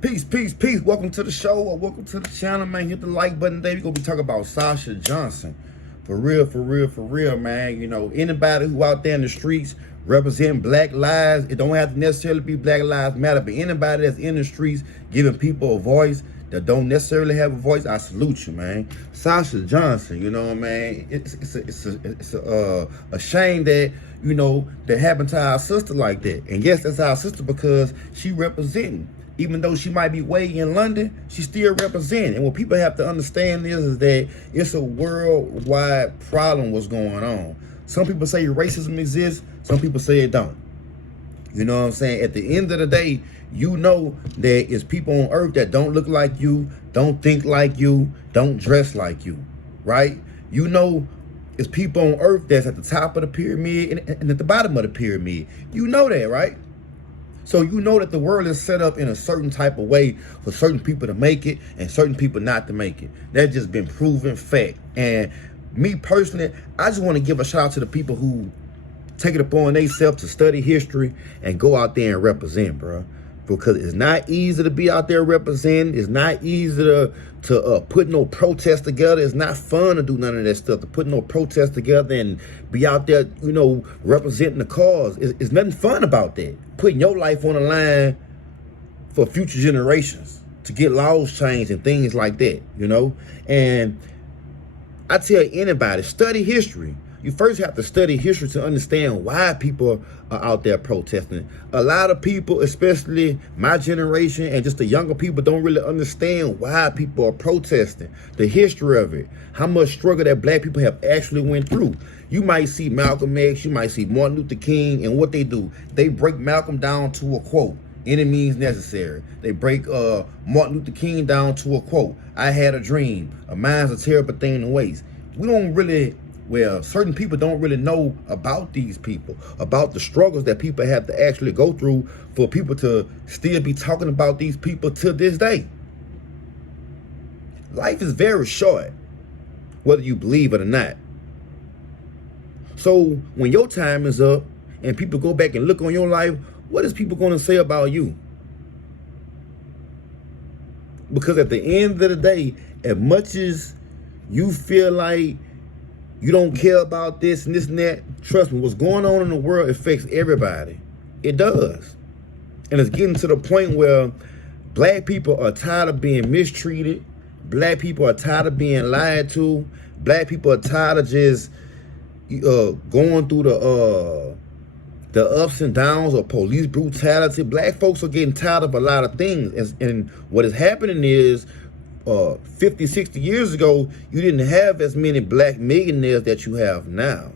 Peace, peace, peace. Welcome to the show or welcome to the channel, man. Hit the like button today. We're going to be talking about Sasha Johnson. For real, for real, for real, man. You know, anybody who out there in the streets representing black lives, it don't have to necessarily be Black Lives Matter, but anybody that's in the streets giving people a voice that don't necessarily have a voice, I salute you, man. Sasha Johnson, you know what I mean? It's a shame that, you know, that happened to our sister like that. And yes, that's our sister because she representing. Even though she might be way in London, she still representing. And what people have to understand is that it's a worldwide problem what's going on. Some people say racism exists, some people say it don't. You know what I'm saying? At the end of the day, you know there is people on earth that don't look like you, don't think like you, don't dress like you, right? You know it's people on earth that's at the top of the pyramid and at the bottom of the pyramid. You know that, right? So you know that the world is set up in a certain type of way for certain people to make it and certain people not to make it. That's just been proven fact. And me personally, I just want to give a shout out to the people who take it upon themselves to study history and go out there and represent, bro. Because it's not easy to be out there representing. It's not easy to put no protest together. It's not fun to do none of that stuff, to put no protest together and be out there, you know, representing the cause. It's nothing fun about that. Putting your life on the line for future generations to get laws changed and things like that, you know? And I tell anybody, study history. You first have to study history to understand why people are out there protesting. A lot of people, especially my generation and just the younger people, don't really understand why people are protesting, the history of it, how much struggle that black people have actually went through. You might see Malcolm X, you might see Martin Luther King, and what they do, they break Malcolm down to a quote, any means necessary. They break Martin Luther King down to a quote, I had a dream, a mind's a terrible thing to waste. We don't really... Well, certain people don't really know about these people, about the struggles that people have to actually go through for people to still be talking about these people to this day. Life is very short, whether you believe it or not. So when your time is up and people go back and look on your life, what is people going to say about you? Because at the end of the day, as much as you feel like you don't care about this and this and that, trust me, what's going on in the world affects everybody. It does. And it's getting to the point where black people are tired of being mistreated. Black people are tired of being lied to. Black people are tired of just going through the ups and downs of police brutality. Black folks are getting tired of a lot of things. And what is happening is 50, 60 years ago, you didn't have as many black millionaires that you have now.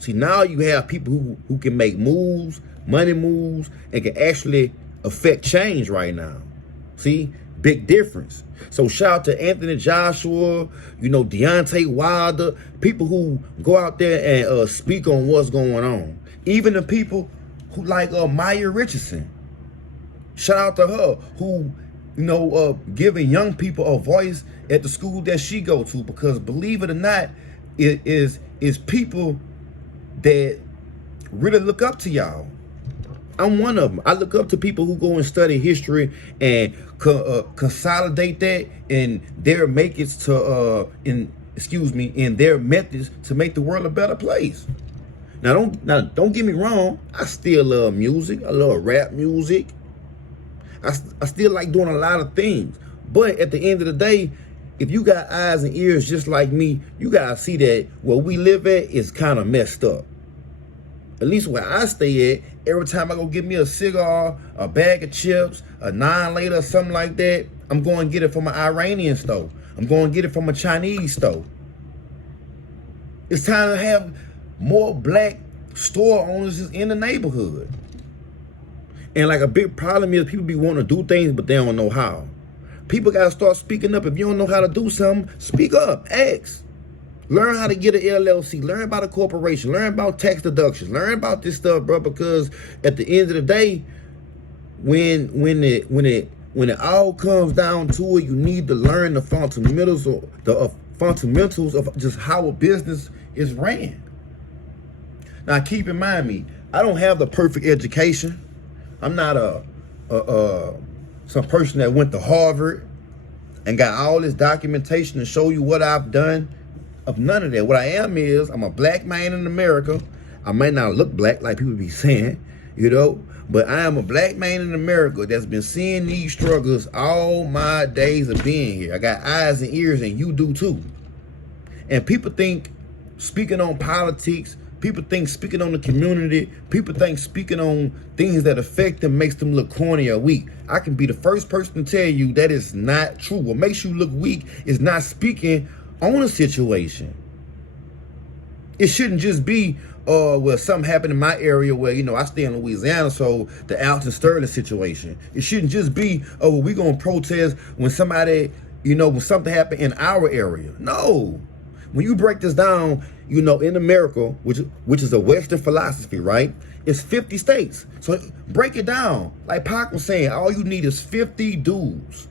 See, now you have people who can make moves, money moves, and can actually affect change right now. See, big difference. So shout out to Anthony Joshua, you know, Deontay Wilder, people who go out there and speak on what's going on. Even the people who like Maya Richardson. Shout out to her, who, you know, giving young people a voice at the school that she go to, because believe it or not, it is people that really look up to y'all. I'm one of them. I look up to people who go and study history and consolidate that in their in their methods to make the world a better place. Now don't get me wrong. I still love music. I love rap music. I still like doing a lot of things. But at the end of the day, if you got eyes and ears just like me, you gotta see that where we live at is kind of messed up. At least where I stay at, every time I go get me a cigar, a bag of chips, a 9 later, or something like that, I'm going to get it from an Iranian store. I'm going to get it from a Chinese store. It's time to have more black store owners in the neighborhood. And like a big problem is people be wanting to do things, but they don't know how. People got to start speaking up. If you don't know how to do something, speak up, ask. Learn how to get an LLC, learn about a corporation, learn about tax deductions, learn about this stuff, bro, because at the end of the day, when it all comes down to it, you need to learn the fundamentals of just how a business is ran. Now keep in mind I don't have the perfect education. I'm not a some person that went to Harvard and got all this documentation to show you what I've done. Of none of that. What I am is, I'm a black man in America. I may not look black like people be saying, you know, but I am a black man in America that's been seeing these struggles all my days of being here. I got eyes and ears, and you do too. And people think speaking on politics, people think speaking on the community, people think speaking on things that affect them makes them look corny or weak. I can be the first person to tell you that is not true. What makes you look weak is not speaking on a situation. It shouldn't just be, well, something happened in my area where, you know, I stay in Louisiana, so the Alton Sterling situation. It shouldn't just be, oh, well, we're going to protest when somebody, you know, when something happened in our area. No. When you break this down, you know, in America, which is a Western philosophy, right? It's 50 states. So break it down. Like Pac was saying, all you need is 50 dudes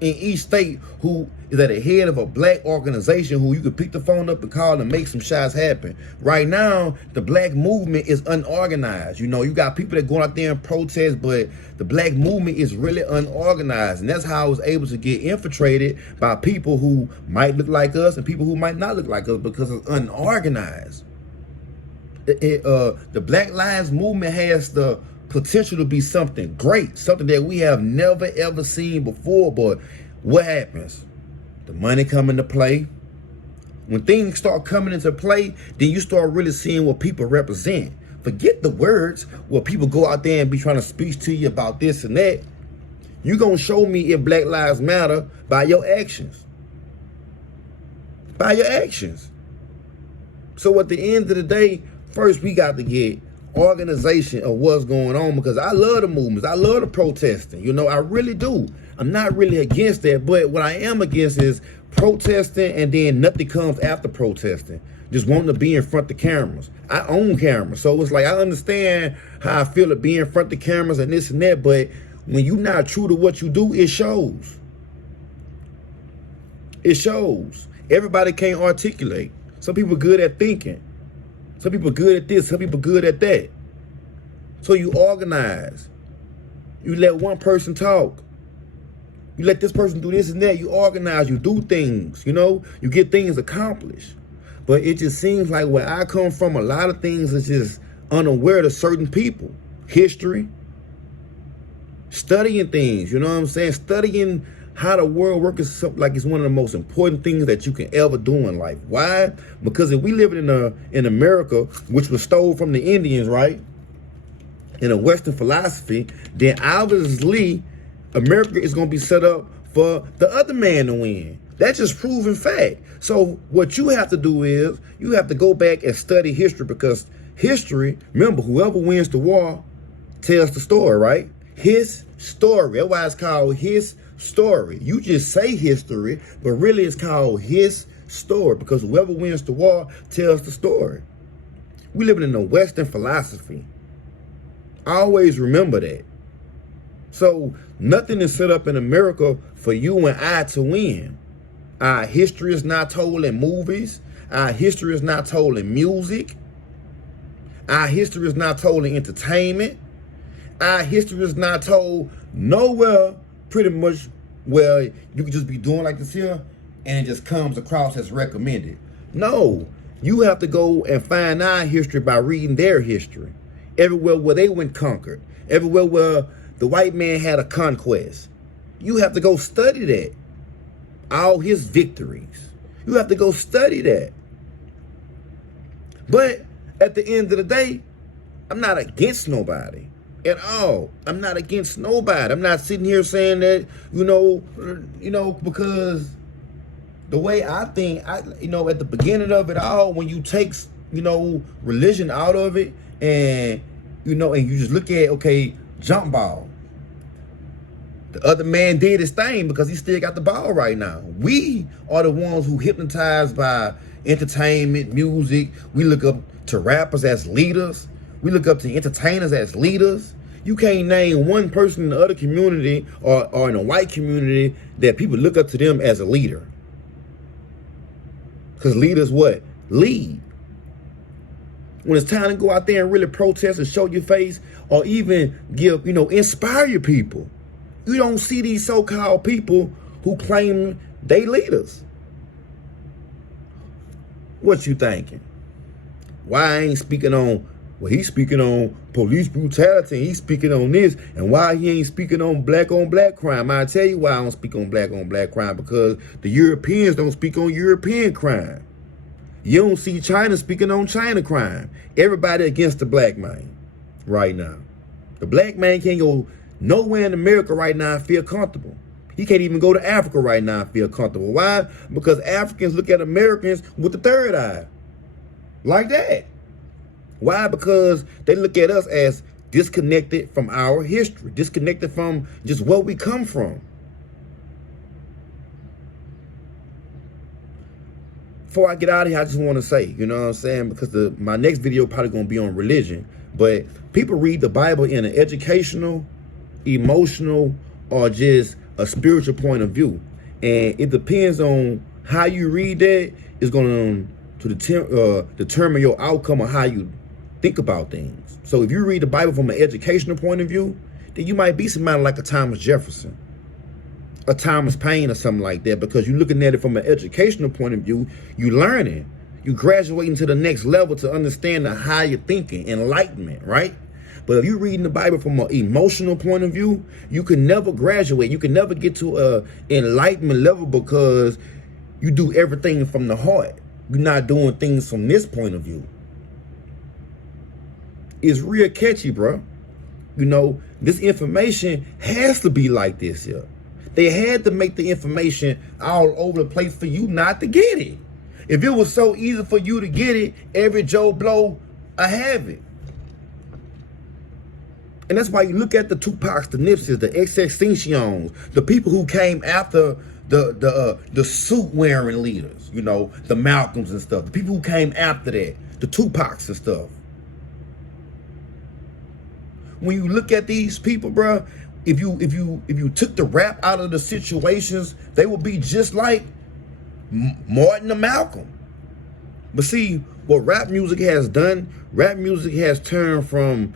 in each state who is at the head of a black organization who you could pick the phone up and call and make some shots happen. Right now, the black movement is unorganized. You know, you got people that go out there and protest, but the black movement is really unorganized. And that's how I was able to get infiltrated by people who might look like us and people who might not look like us, because it's unorganized. The Black Lives Movement has the potential to be something great, something that we have never ever seen before. But what happens? The money come into play. When things start coming into play, then you start really seeing what people represent. Forget the words where people go out there and be trying to speak to you about this and that. You're gonna show me if Black Lives Matter by your actions. By your actions. So at the end of the day, first we got to get organization of what's going on, because I love the movements. I love the protesting. You know, I really do. I'm not really against that, but what I am against is protesting and then nothing comes after protesting. Just wanting to be in front of cameras. I own cameras, so it's like I understand how I feel to be in front of cameras and this and that, but when you're not true to what you do, it shows. It shows. Everybody can't articulate. Some people are good at thinking. Some people are good at this. Some people are good at that. So you organize. You let one person talk. You let this person do this and that. You organize. You do things. You know, you get things accomplished. But it just seems like where I come from, a lot of things is just unaware to certain people. History. Studying things. You know what I'm saying? Studying how the world works is something like it's one of the most important things that you can ever do in life. Why? Because if we live in America, which was stole from the Indians, right? In a Western philosophy, then obviously America is going to be set up for the other man to win. That's just proven fact. So what you have to do is you have to go back and study history, because history, remember, whoever wins the war tells the story, right? His story. That's why it's called his story. You just say history, but really it's called his story, because whoever wins the war tells the story. We living in a Western philosophy. Always remember that. So nothing is set up in America for you and I to win. Our history is not told in movies. Our history is not told in music. Our history is not told in entertainment. Our history is not told nowhere pretty much where you can just be doing like this here and it just comes across as recommended. No, you have to go and find our history by reading their history. Everywhere where they went conquered, everywhere where the white man had a conquest, you have to go study that. All his victories. You have to go study that. But at the end of the day, I'm not against nobody at all. I'm not against nobody. I'm not sitting here saying that, you know, because the way I think, at the beginning of it all, when you take, religion out of it, and, and you just look at, okay, jump ball. The other man did his thing because he still got the ball right now. We are the ones who hypnotized by entertainment, music. We look up to rappers as leaders. We look up to entertainers as leaders. You can't name one person in the other community or in a white community that people look up to them as a leader. Because leaders what? Lead. When it's time to go out there and really protest and show your face, or even give, inspire your people. You don't see these so-called people who claim they leaders. What you thinking? Why I ain't speaking on, well, he's speaking on police brutality, and he's speaking on this, and why he ain't speaking on black crime? I tell you why I don't speak on black crime, because the Europeans don't speak on European crime. You don't see China speaking on China crime. Everybody against the black man right now. The black man can't go nowhere in America right now and feel comfortable. He can't even go to Africa right now and feel comfortable. Why? Because Africans look at Americans with the third eye. Like that. Why? Because they look at us as disconnected from our history, disconnected from just where we come from. Before I get out of here, I just want to say, you know what I'm saying? Because my next video probably going to be on religion. But people read the Bible in an educational, emotional, or just a spiritual point of view. And it depends on how you read that. It's going to determine your outcome of how you think about things. So if you read the Bible from an educational point of view, then you might be somebody like a Thomas Jefferson, a Thomas Paine, or something like that, because you're looking at it from an educational point of view. You learning, you graduating to the next level to understand the higher thinking, enlightenment, right? But if you're reading the Bible from an emotional point of view, you can never graduate. You can never get to a enlightenment level, because you do everything from the heart. You're not doing things from this point of view. It's real catchy, bro. You know, this information has to be like this here. They had to make the information all over the place for you not to get it. If it was so easy for you to get it, every Joe Blow I have it. And that's why you look at the Tupacs, the Nipseys, the XXXTentacions, the people who came after the suit wearing leaders, you know, the Malcolms and stuff, the people who came after that, the Tupacs and stuff. When you look at these people, bro, if you took the rap out of the situations, they would be just like Martin or Malcolm. But see, what rap music has done, rap music has turned from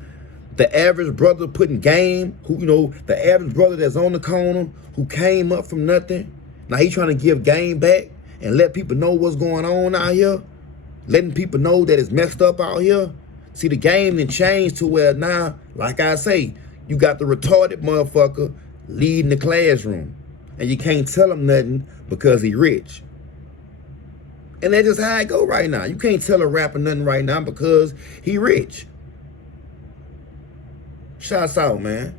the average brother putting game, who, you know, the average brother that's on the corner, who came up from nothing. Now he trying to give game back and let people know what's going on out here, letting people know that it's messed up out here. See, the game then changed to where now, like I say, you got the retarded motherfucker leading the classroom, and you can't tell him nothing because he rich. And that's just how it go right now. You can't tell a rapper nothing right now because he rich. Shouts out, man.